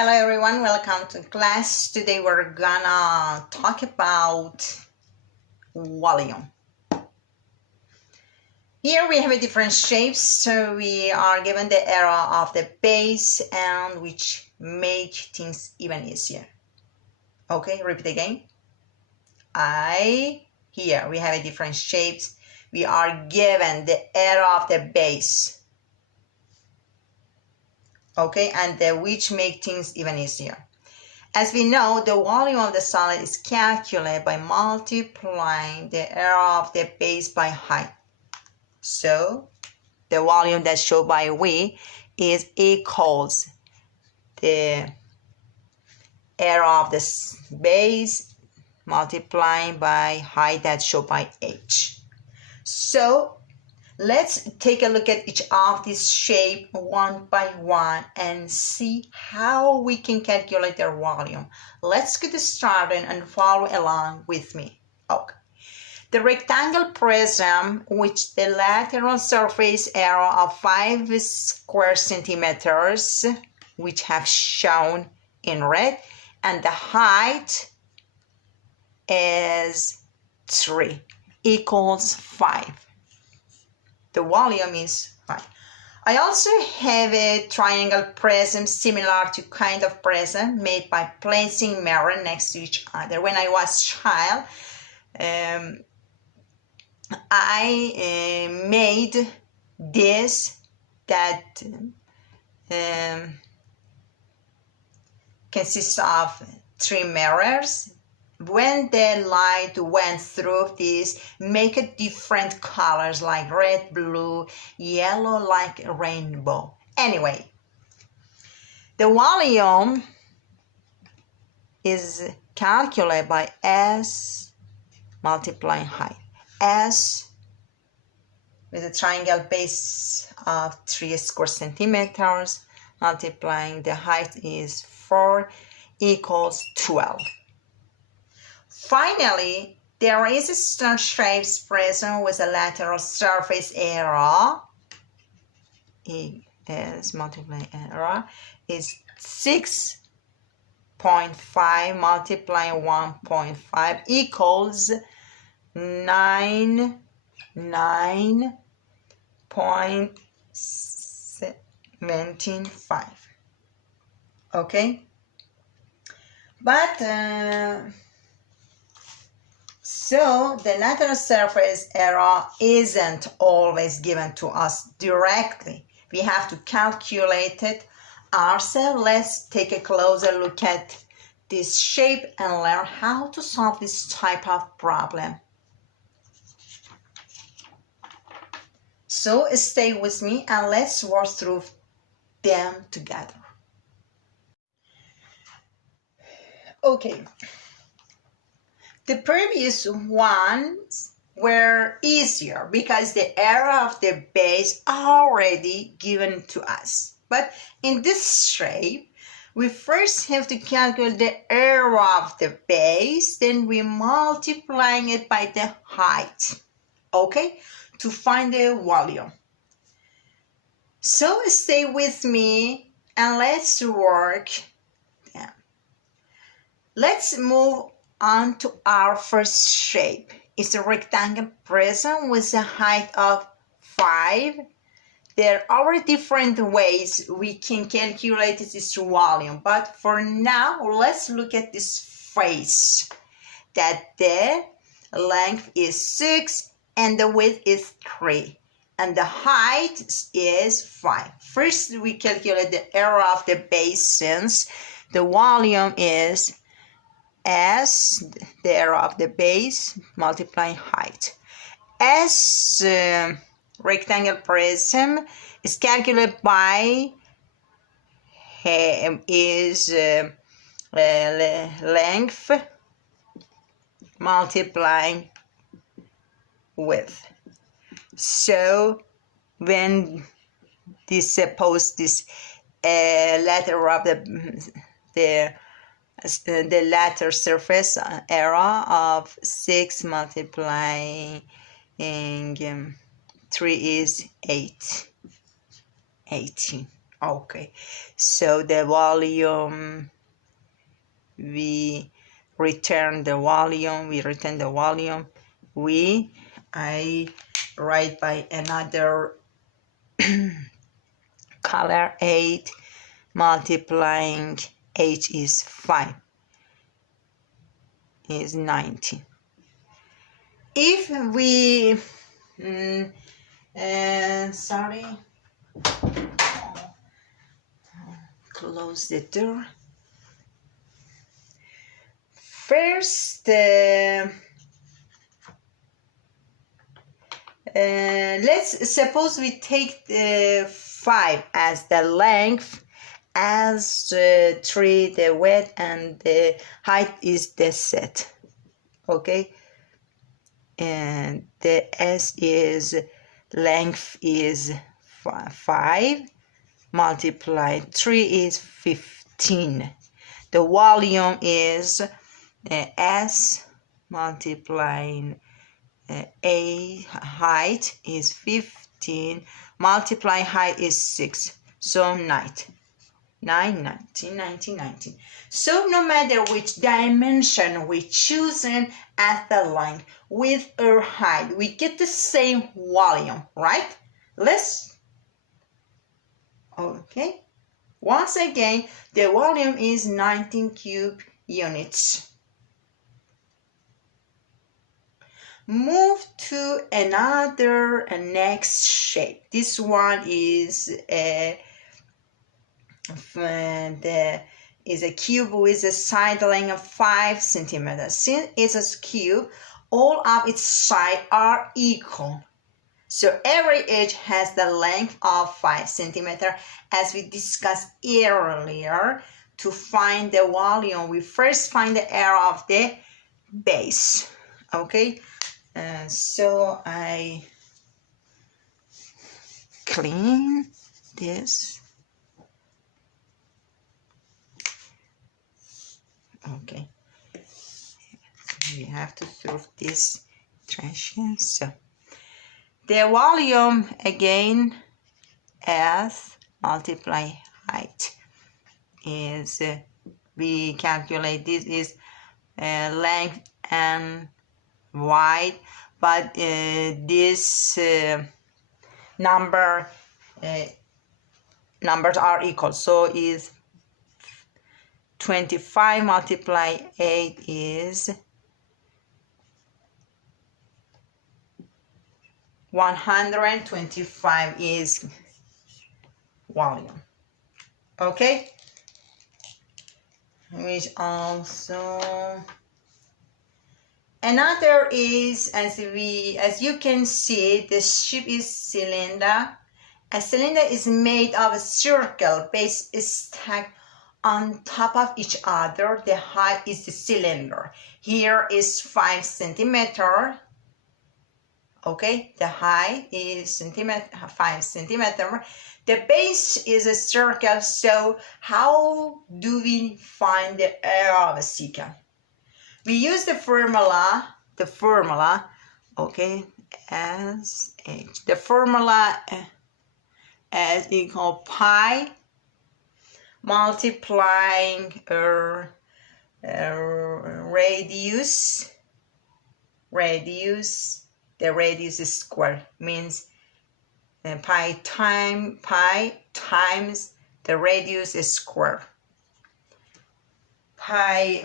Hello everyone, welcome to class. Today we're gonna talk about volume. Here we have a different shapes, so we are given the area of the base and which make things even easier. Okay, repeat again. Here we have a different shapes. We are given the area of the base. Okay, and which make things even easier. As we know, the volume of the solid is calculated by multiplying the area of the base by height. So the volume that's shown by V is equals the area of the base multiplying by height that's shown by H. So let's take a look at each of these shapes one by one and see how we can calculate their volume. Let's get started and follow along with me. Okay. The rectangle prism, which the lateral surface area of 5 square centimeters, which have shown in red, and the height is 3, equals 5. The volume is 5. I also have a triangle prism similar to kind of prism made by placing mirror next to each other. When I was child, I made this that consists of 3 mirrors. When the light went through this, make it different colors like red, blue, yellow, like a rainbow. Anyway, the volume is calculated by S multiplying height. S with a triangle base of 3 square centimeters multiplying the height is 4 equals 12. Finally, there is a star-shaped prism with a lateral surface area. Is multiplying area is 6.5 multiplying 1.5 equals 9.75. Okay, but so the lateral surface area isn't always given to us directly. We have to calculate it ourselves. Let's take a closer look at this shape and learn how to solve this type of problem. So stay with me and let's work through them together. Okay. The previous ones were easier because the area of the base already given to us. But in this shape, we first have to calculate the area of the base, then we multiplying it by the height, okay, to find the volume. So stay with me and let's work. Let's move on to our first shape. It's a rectangle prism with a height of 5. There are different ways we can calculate this volume, but for now, let's look at this face. That the length is 6 and the width is 3, and the height is 5. First, we calculate the area of the base since the volume is S, the area of the base, multiplying height. S rectangle prism is calculated by length multiplying width. So when this suppose this letter of the lateral surface area of 6 multiplying 3 is 18. Okay, so the volume, we return the volume, I write by another color. 8 multiplying 8 is 5, is 19. If we sorry, close the door. First, let's suppose we take 5 as the length, as 3 the width, and the height is the set. Okay, and the S is length is 5 multiplied 3 is 15. The volume is S multiplying A height is 15, multiply height is 6, so 19. So no matter which dimension we choose as the length, width or height, we get the same volume, right? Okay. Once again, the volume is 19 cube units. Move to another next shape. This one is a cube with a side length of 5 centimeters. Since it's a cube, all of its sides are equal. So every edge has the length of 5 centimeters. As we discussed earlier, to find the volume, we first find the area of the base. Okay, so I clean this. Okay, we have to throw this trash can. So the volume again, S multiply height, is we calculate this is length and wide, but this numbers are equal, so is 25 multiply 8 is 125 is volume. Okay, which also another is, as you can see, the shape is cylinder. A cylinder is made of a circle base stacked on top of each other. The height is the cylinder. Here is 5 centimeters. Okay, the height is 5 centimeters. The base is a circle, so how do we find the area of a secant? We use the formula, okay, as H. The formula is equal pi multiplying radius, the radius is square, means pi times the radius is square. Pi,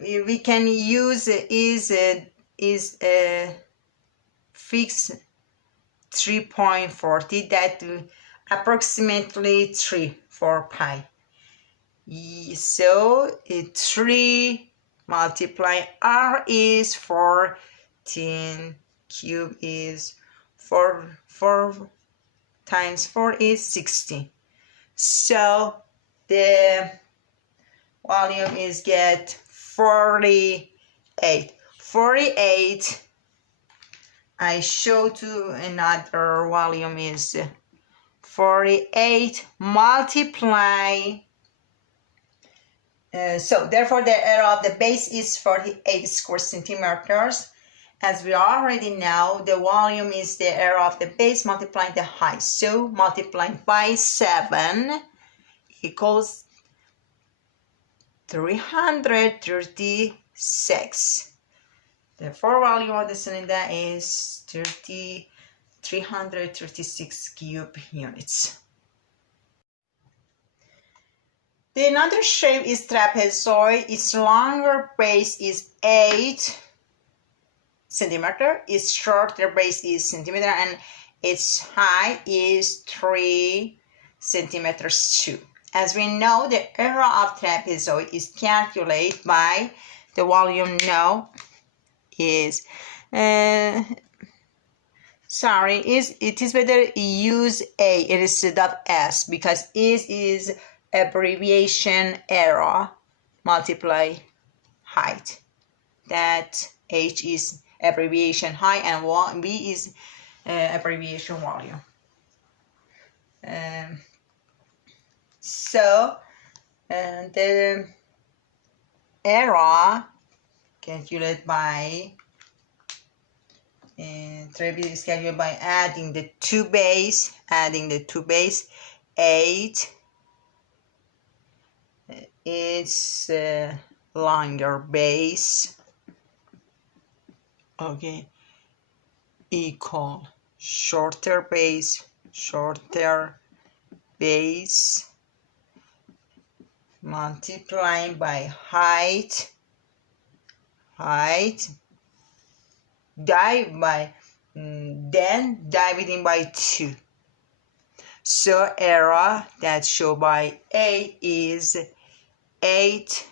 we can use is fixed 3.40, that approximately 3 for pi. So 3 multiply R is 14, cube is 4 times 4 is 60. So the volume is get 48. I show to another volume is 48 multiply. So therefore the area of the base is 48 square centimeters, as we already know, the volume is the area of the base multiplying the height. So multiplying by 7 equals 336. The four volume of the cylinder is 336 cube units. The another shape is trapezoid. Its longer base is 8 centimeter. Its shorter base is centimeter, and its height is 3 centimeters too. As we know, the area of trapezoid is calculated by the volume now is it is better use A instead of S, because S is abbreviation area multiply height. That H is abbreviation height and B is abbreviation volume. So the area calculated by trapezoid is calculated by adding the two base, 8 its longer base, okay, equal shorter base multiplying by height then dividing by 2. So area that shown by A is 8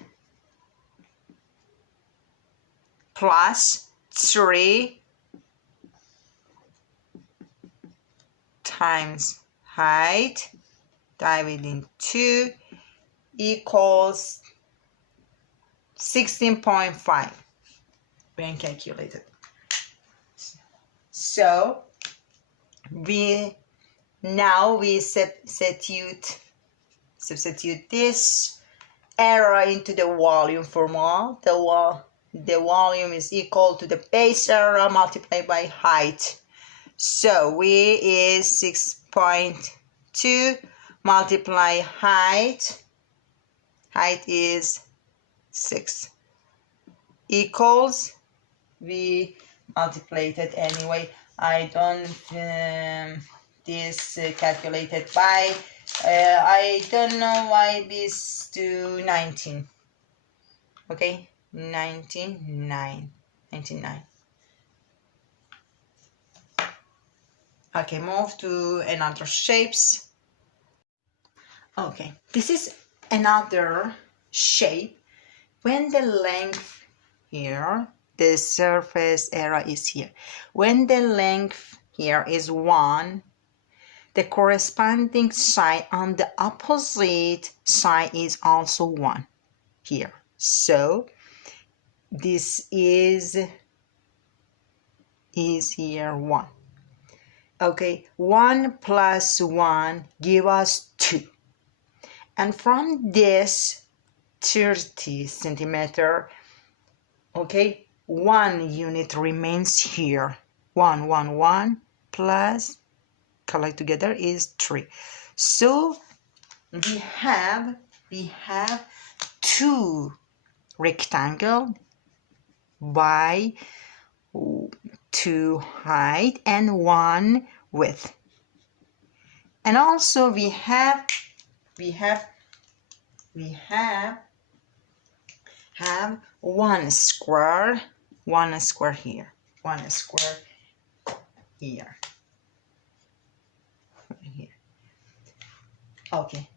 plus 3 times height dividing 2 equals 16.5 when calculated. So we substitute this area into the volume formula. The volume is equal to the base area multiplied by height. So V is 6.2 multiply height is 6 equals, we multiplied it anyway. I don't this calculated by I don't know why this to 19. Okay, 99. Okay, move to another shapes. Okay, this is another shape. When the length here, the surface area is here. When the length here is 1, the corresponding side on the opposite side is also 1 here. So this is here 1. Okay, 1 plus 1 give us 2. And from this 30 centimeter, okay, 1 unit remains here. 1 plus collect together is 3. So we have 2 rectangle by 2 height and 1 width. And also we have 1 square here. 1 square here. Okay.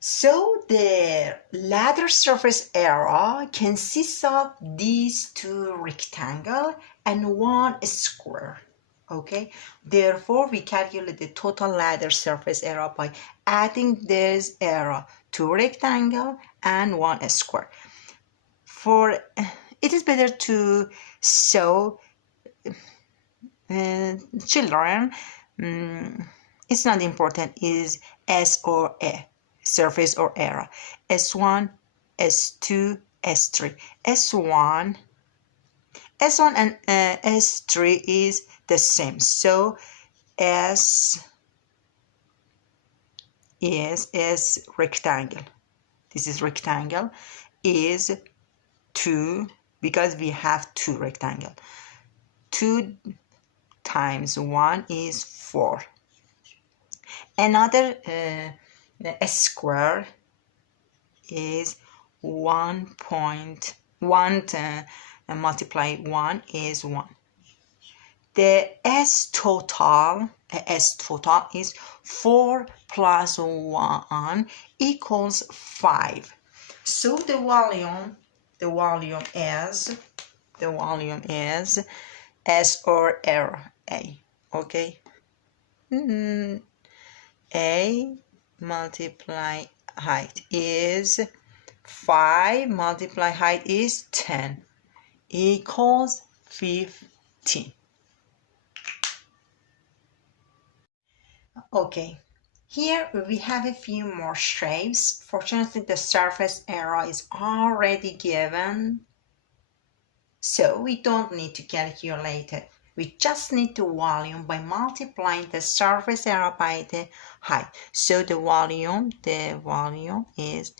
So the ladder surface area consists of these 2 rectangles and 1 square. Okay, therefore we calculate the total ladder surface area by adding this area, 2 rectangles and 1 square. For it is better to show children, it's not important is S or A, surface or area. S1, S2, S3. S1 S1 and S3 is the same. So S is rectangle. This is rectangle is 2 because we have 2 rectangle. 2 times 1 is 4. Another S square is 1.1 multiply 1 is 1. The S total is 4 plus 1 equals 5. So the volume is S or R A. Okay. A multiply height is 5 multiply height is 10 equals 15. Okay, here we have a few more shapes. Fortunately, the surface area is already given, so we don't need to calculate it. We just need the volume by multiplying the surface area by the height. So the volume is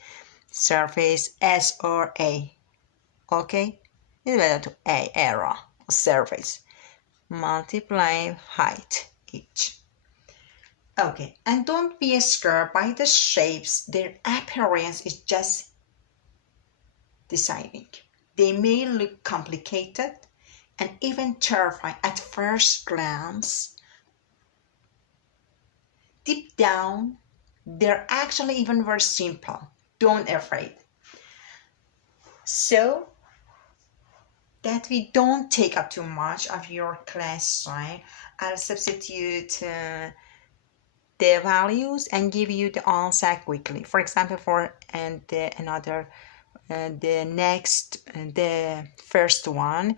surface S or A. Okay, it's better to A area, surface, multiply height each. Okay, and don't be scared by the shapes. Their appearance is just deciding. They may look complicated and even terrifying at first glance. Deep down, they're actually even very simple. Don't afraid. So that we don't take up too much of your class time, I'll substitute the values and give you the answer quickly. For example, for the first one,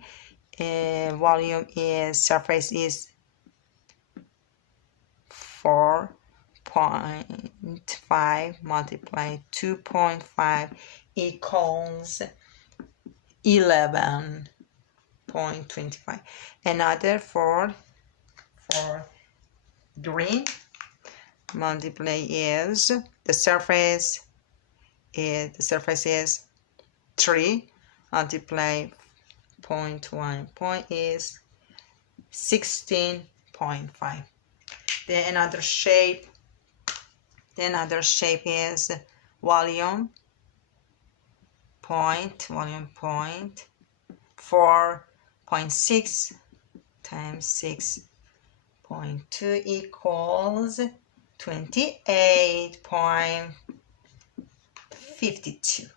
volume is surface is 4.5 multiply 2.5 equals 11.25. Another for green, multiply is the surface is 3 multiply 0.1 point is 16.5. Then another shape is volume point 4.6 times 6.2 equals 28.52.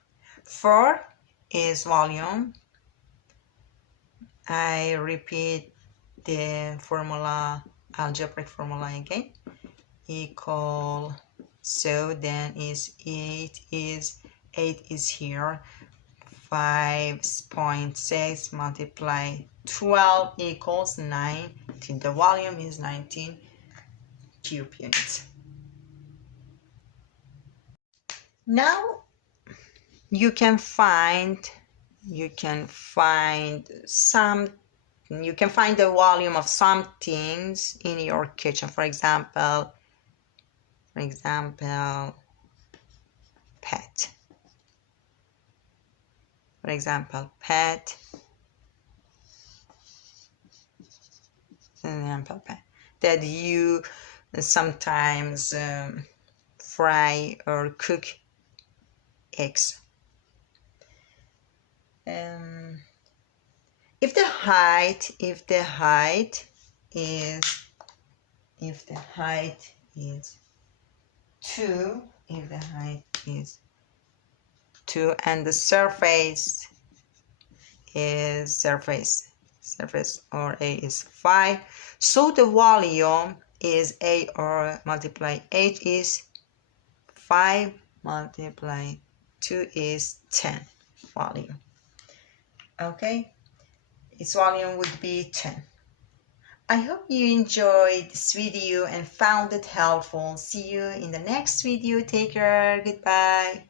4 is volume. I repeat the formula, algebraic formula again. Equal, so then is 8 is here. 5.6 multiply 12 equals 19. The volume is 19 cube units. Now you can find the volume of some things in your kitchen. For example, pet. For example, pet. That you sometimes fry or cook eggs. If the height is 2, and the surface or A is 5, so the volume is A or multiply 8 is 5 multiply 2 is 10 volume. Okay, its volume would be 10. I hope you enjoyed this video and found it helpful. See you in the next video. Take care. Goodbye.